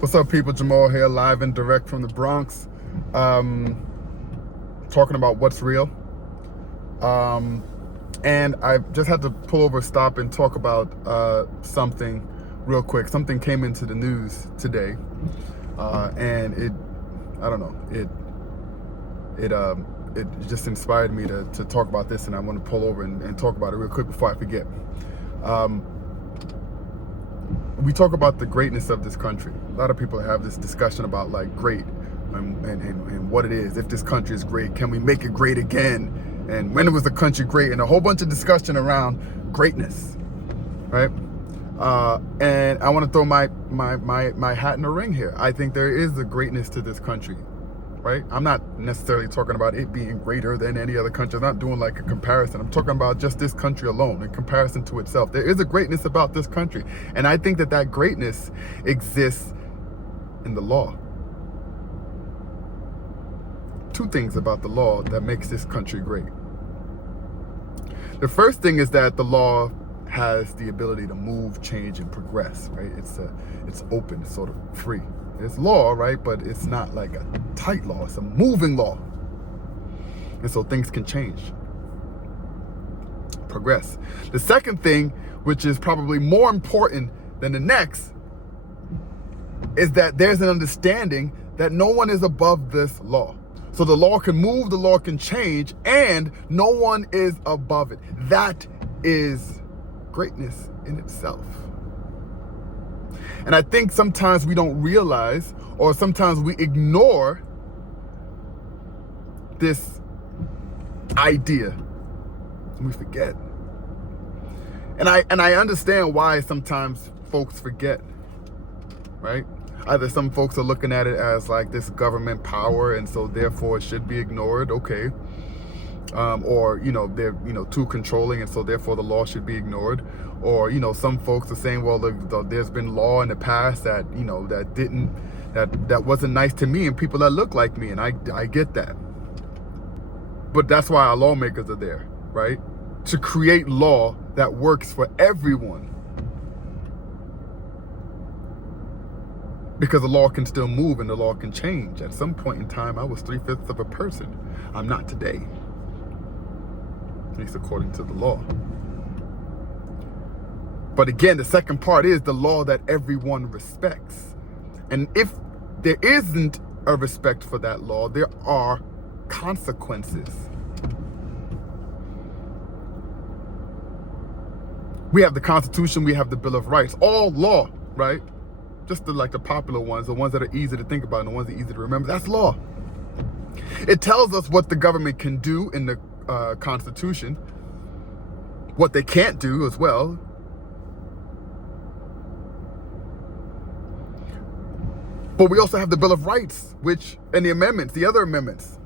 What's up, people? Jamal here, live and direct from the Bronx, talking about what's real. And I just had to pull over, stop, and talk about something real quick. Something came into the news today, and I don't know, it just inspired me to talk about this, and I want to pull over and talk about it real quick before I forget. We talk about the greatness of this country. A lot of people have this discussion about like great and what it is. If this country is great, can we make it great again? And when was the country great? And a whole bunch of discussion around greatness, right? And I want to throw my hat in the ring here. I think there is a greatness to this country, right? I'm not necessarily talking about it being greater than any other country. I'm not doing like a comparison. I'm talking about just this country alone in comparison to itself. There is a greatness about this country. And I think that greatness exists in the law. Two things about the law that makes this country great. The first thing is that the law has the ability to move, change, and progress, right? It's open, it's sort of free. It's law, right? But it's not like a tight law. It's a moving law. And so things can change, progress. The second thing, which is probably more important than the next, is that there's an understanding that no one is above this law. So the law can move, the law can change, and no one is above it. That is greatness in itself. And I think sometimes we don't realize, or sometimes we ignore this idea, and we forget. And I understand why sometimes folks forget, right? Either some folks are looking at it as like this government power, and so therefore it should be ignored, okay. Or, they're, too controlling, and so therefore the law should be ignored. Or, some folks are saying, well, there's been law in the past that, that wasn't nice to me and people that look like me, and I get that. But that's why our lawmakers are there, right? To create law that works for everyone. Because the law can still move and the law can change. At some point in time, I was 3/5 of a person. I'm not today. At least according to the law. But again, the second part is the law that everyone respects. And if there isn't a respect for that law, there are consequences. We have the Constitution, we have the Bill of Rights, all law, right? Just the popular ones, the ones that are easy to think about and the ones that are easy to remember. That's law. It tells us what the government can do in the Constitution, what they can't do as well. But we also have the Bill of Rights, and the amendments, the other amendments,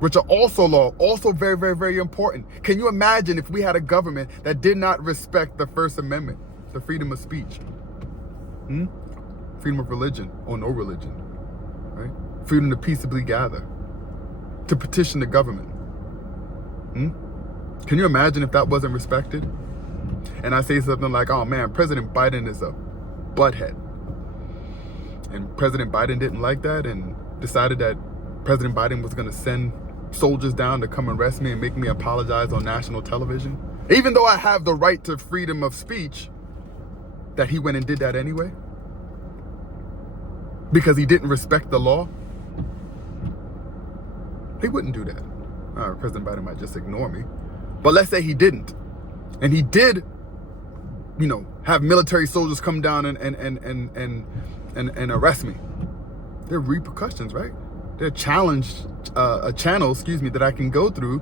which are also law, also very, very, very important. Can you imagine if we had a government that did not respect the First Amendment, the freedom of speech? Freedom of religion or no religion, right? Freedom to peaceably gather, to petition the government. Can you imagine if that wasn't respected? And I say something like, oh man, President Biden is a butthead. And President Biden didn't like that and decided that President Biden was going to send soldiers down to come arrest me and make me apologize on national television. Even though I have the right to freedom of speech, that he went and did that anyway? Because he didn't respect the law? He wouldn't do that. President Biden might just ignore me. But let's say he didn't. And he did, have military soldiers come down and arrest me. There are repercussions, right? There are channels, that I can go through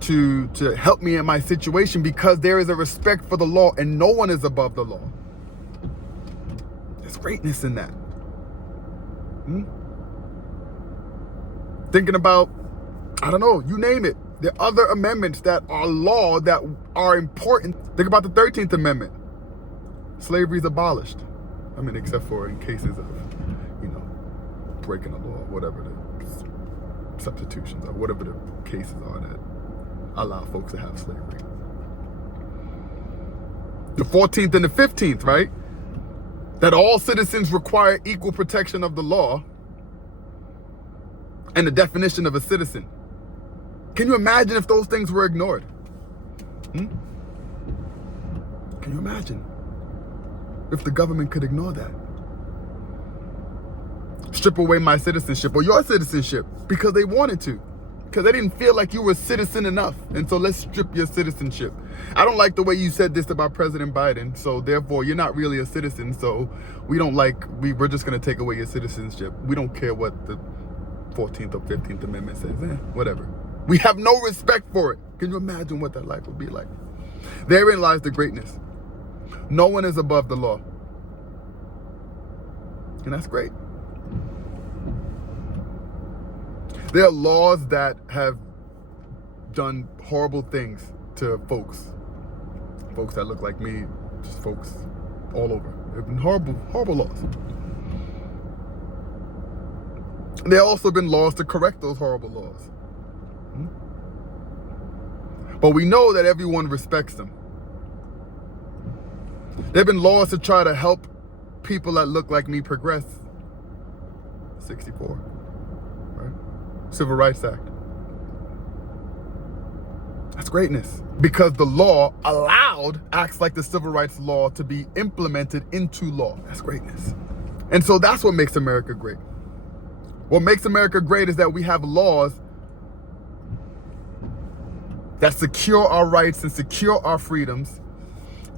to help me in my situation, because there is a respect for the law and no one is above the law. There's greatness in that. Thinking about, I don't know, you name it. There are other amendments that are law that are important. Think about the 13th Amendment. Slavery is abolished. I mean, except for in cases of, breaking the law, whatever the substitutions are, whatever the cases are that allow folks to have slavery. The 14th and the 15th, right? that all citizens require equal protection of the law, and the definition of a citizen. Can you imagine if those things were ignored? Can you imagine if the government could ignore that? Strip away my citizenship or your citizenship because they wanted to. Because they didn't feel like you were a citizen enough. And so let's strip your citizenship. I don't like the way you said this about President Biden. So therefore, you're not really a citizen. So we're just going to take away your citizenship. We don't care what the 14th or 15th Amendment says. Whatever. We have no respect for it. Can you imagine what that life would be like? Therein lies the greatness. No one is above the law. And that's great. There are laws that have done horrible things to folks that look like me, just folks all over. There have been horrible, horrible laws. There have also been laws to correct those horrible laws. But we know that everyone respects them. There have been laws to try to help people that look like me progress. 64, right? Civil Rights Act. That's greatness. Because the law allowed acts like the civil rights law to be implemented into law. That's greatness. And so that's what makes America great. What makes America great is that we have laws that secure our rights and secure our freedoms.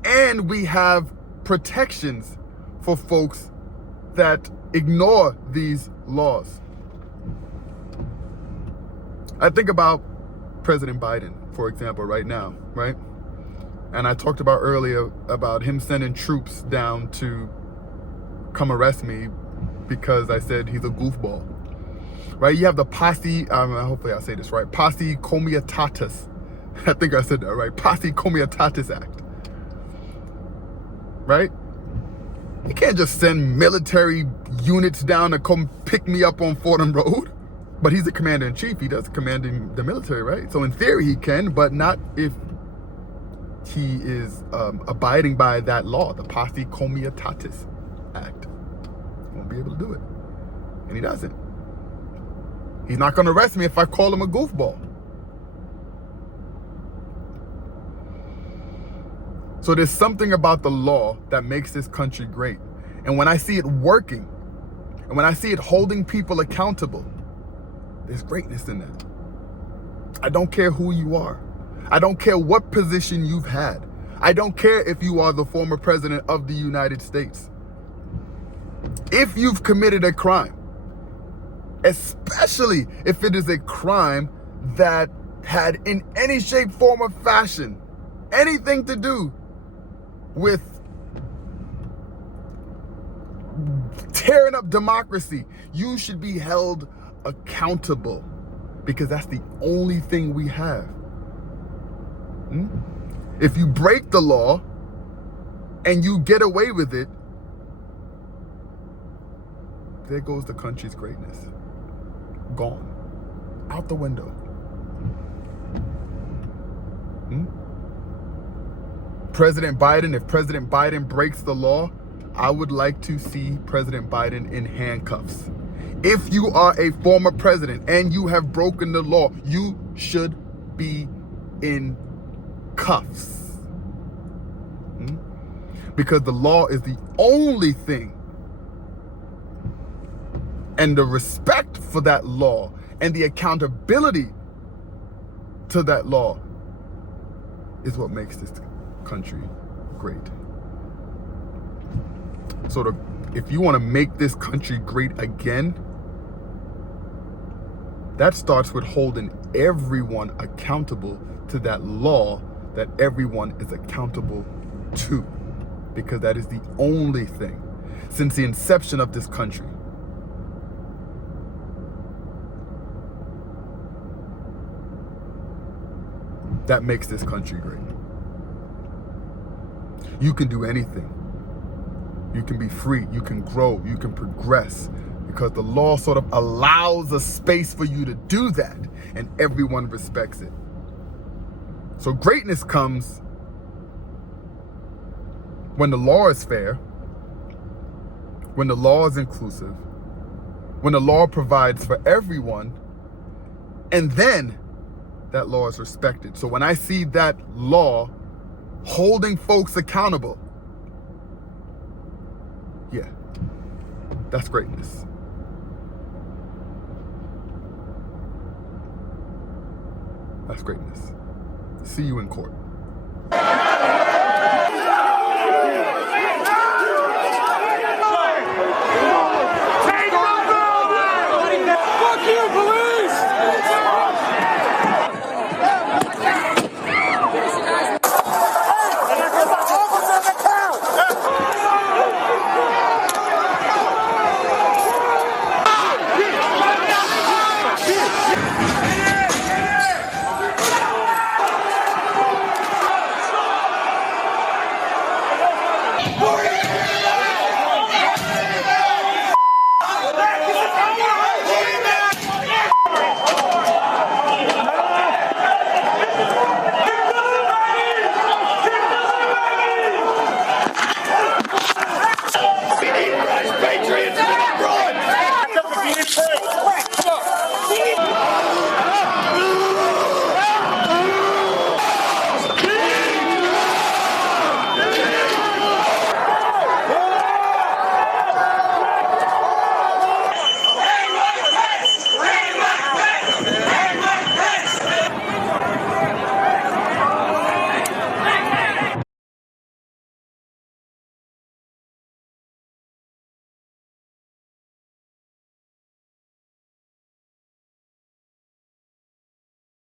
And we have protections for folks that ignore these laws. I think about President Biden, for example, right now, right? And I talked about earlier about him sending troops down to come arrest me because I said he's a goofball, right? You have the posse, hopefully I say this right, Posse Comitatus. I think I said that right, Posse Comitatus Act, right? You can't just send military units down to come pick me up on Fordham Road. But he's the commander-in-chief. He does commanding the military, right? So in theory he can, but not if he is abiding by that law, the Posse Comitatus Act. He won't be able to do it. And he doesn't. He's not going to arrest me if I call him a goofball. So there's something about the law that makes this country great. And when I see it working, and when I see it holding people accountable, there's greatness in that. I don't care who you are. I don't care what position you've had. I don't care if you are the former president of the United States. If you've committed a crime, especially if it is a crime that had in any shape, form, or fashion anything to do with tearing up democracy, you should be held accountable, because that's the only thing we have. If you break the law and you get away with it, there goes the country's greatness. Gone. Out the window. President Biden, if President Biden breaks the law, I would like to see President Biden in handcuffs. If you are a former president and you have broken the law, you should be in cuffs. Because the law is the only thing, and the respect for that law and the accountability to that law is what makes this country great. So if you want to make this country great again, that starts with holding everyone accountable to that law that everyone is accountable to. Because that is the only thing, since the inception of this country, that makes this country great. You can do anything. You can be free, you can grow, you can progress, because the law sort of allows a space for you to do that, and everyone respects it. So greatness comes when the law is fair, when the law is inclusive, when the law provides for everyone, and then that law is respected. So when I see that law holding folks accountable, yeah, that's greatness. That's greatness. See you in court.